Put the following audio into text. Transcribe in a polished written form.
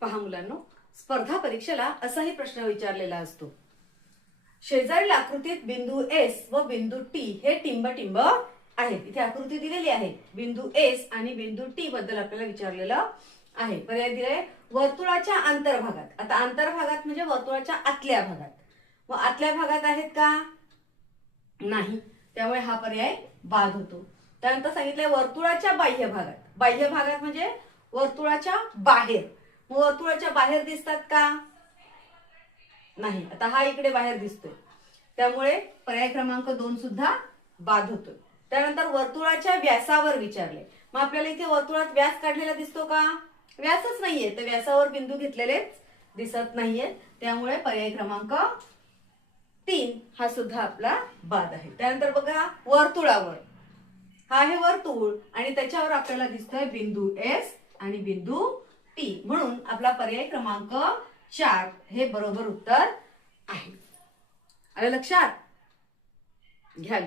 पहा मुलांनो, स्पर्धा परीक्षेला असाही प्रश्न विचारलेला असतो. शेजारील आकृतीत बिंदू एस व बिंदू टी हे टिंब आहेत. इथे आकृती दिलेली आहे. बिंदू एस आणि बिंदू टी बद्दल आपल्याला विचारलेलं आहे. पर्याय दिले वर्तुळाच्या अंतर्भागात. आता अंतर्भागात म्हणजे वर्तुळाच्या आतल्या भागात. मग आतल्या भागात आहेत का? नाही. त्यामुळे हा पर्याय बाद होतो. त्यानंतर सांगितलंय वर्तुळाच्या बाह्य भागात. बाह्य भागात म्हणजे वर्तुळाच्या बाहेर. मग वर्तुळाच्या बाहेर दिसतात का? नाही. आता हा इकडे बाहेर दिसतोय, त्यामुळे पर्याय क्रमांक 2 सुद्धा बाद होतोय. त्यानंतर वर्तुळाच्या व्यासावर विचारले. मग आपल्याला इथे वर्तुळात व्यास काढलेला दिसतो का? व्यासच नाहीये, तर व्यासावर बिंदू घेतलेलेच दिसत नाहीये. त्यामुळे पर्याय क्रमांक 3 हा सुद्धा आपला बाद आहे. त्यानंतर बघा वर्तुळावर. हा आहे वर्तुळ आणि त्याच्यावर आपल्याला दिसतोय बिंदू एस आणि बिंदू टी. म्हणून आपला पर्याय क्रमांक 4 हे बरोबर उत्तर आहे. आलं लक्षात? घ्या.